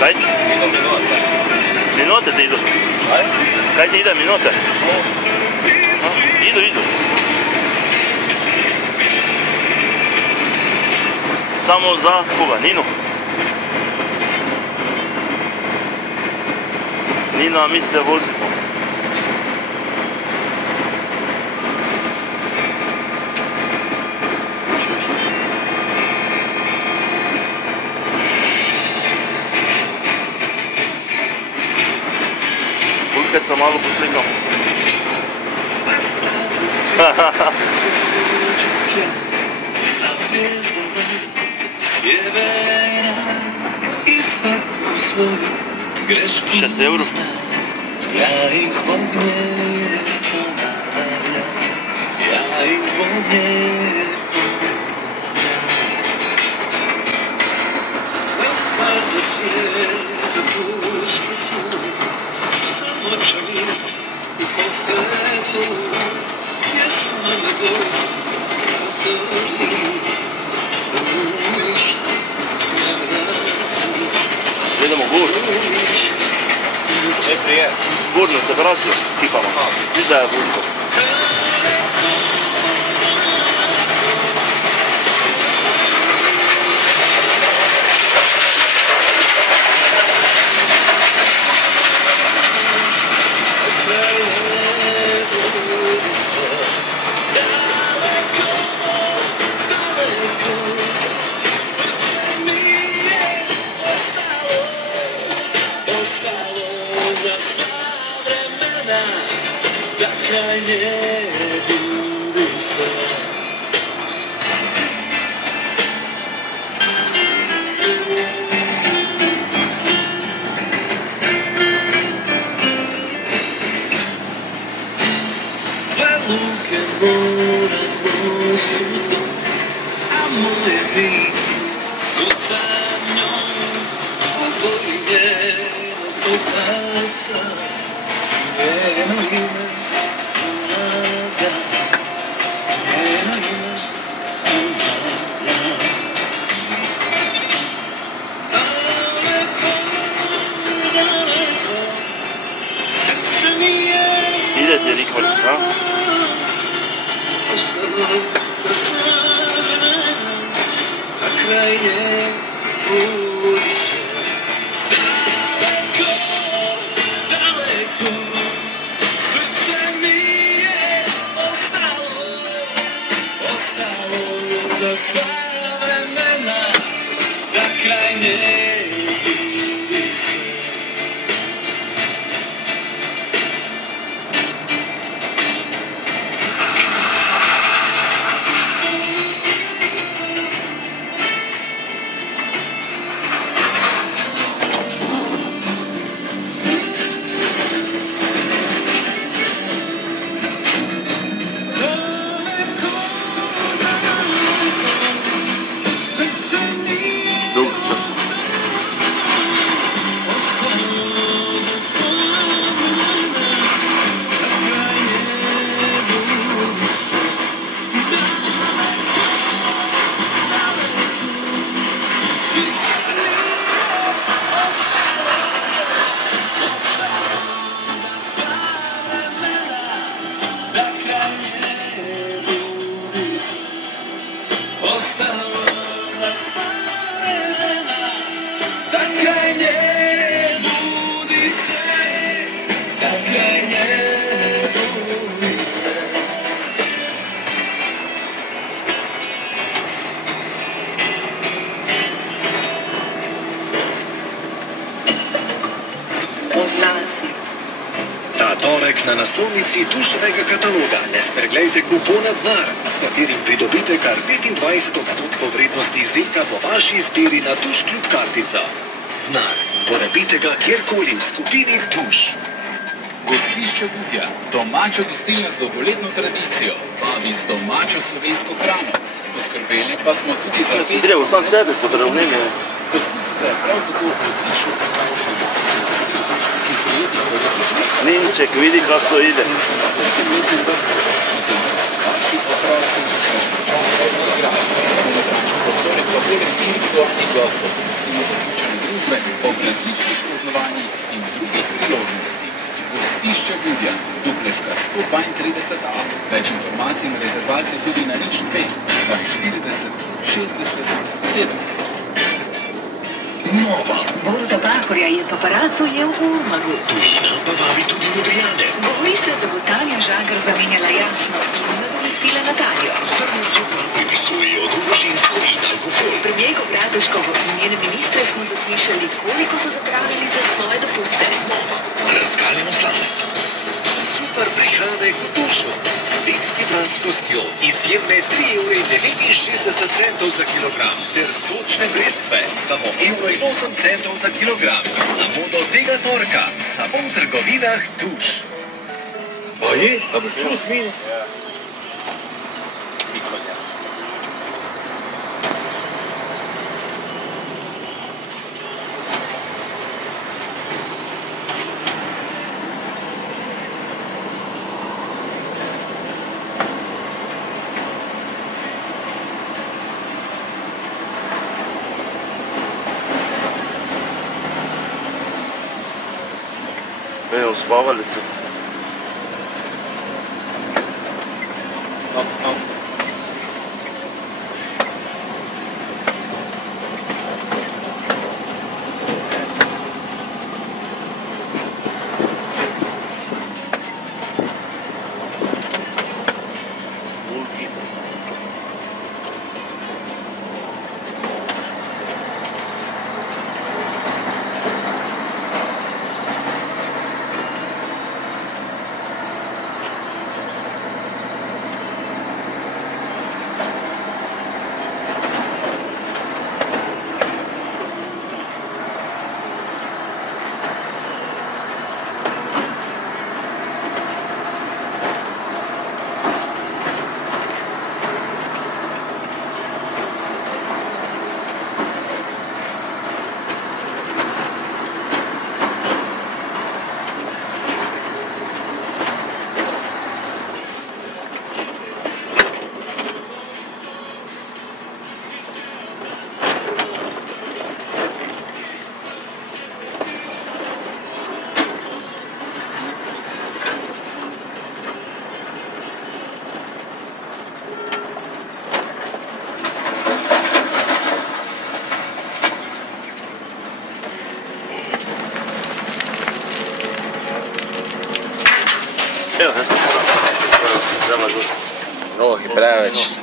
Kaj? Idu minuta. Minute ti idu? Kaj? Kaj ti ide minute? Idu. Samo za koga? Ninu? Nina, mi se vozimo. Kad sam malo poslikao. €6. Ja ih zbog nje ponavljam, ja ih zbog nje sve faze svijeta puste su, samo čovjek u kofetu, pjesma me boli, razori, ništa ne vratim. Idemo gur. Ne prije. Gurnu separaciju, kipamo. Izdaje vučko. Idete Nikolica? Na naslovnici Tuševega kataloga ne spreglejte kupona Dnar, s katerim pridobite kar 25% vrednosti izdelka po vaši izbiri na Tuš Klub kartica. Dnar, porabite ga kjerkoli v skupini Tuš. Gostišče Budja, domača gostilna z dolgoletno tradicijo, vabi z domačo slovensko hrano. Poskrbeli pa smo tudi za Si treba sam sebe podravnjenje. Poskusite prav tako odlično pripravljeno. Ninček, vidi kako to ide. Prostori pa poleg individualnih gostov, ima zaključene družbe. ponudbe ob različnih praznovanjih in drugih priložnostih. Gostišče Budja, Dupleška 132a. Več informacij in rezervacijo tudi na nič 2, 40, 60, 70. Nova. Borka Pahorja je paparaco je v Umagu. Tujina pa vabi tudi Modrijane. Govori se, da bo Tanja Žagar zamenjala Jasno in nadomestila Natalijo. Zdravnico pa pripisujejo družinsko in alkohol. Premijerko Bratuškovo in njene ministre smo zaslišali, koliko so zapravili za svoje dopuste. Nova. Razgaljeno slane. Super prehrane v Tušu. Svinski vrat s kostjo. Izjemne 3,69 € za kilogram. Ter sočne breskve. Samo 1,08 € za kilogram. Samo do tega torka. Samo v trgovinah Tuš. Pa je? A bo plus minus? Evo, spavalicu. Evo, ne sam zelo gost. Oh, i preveč.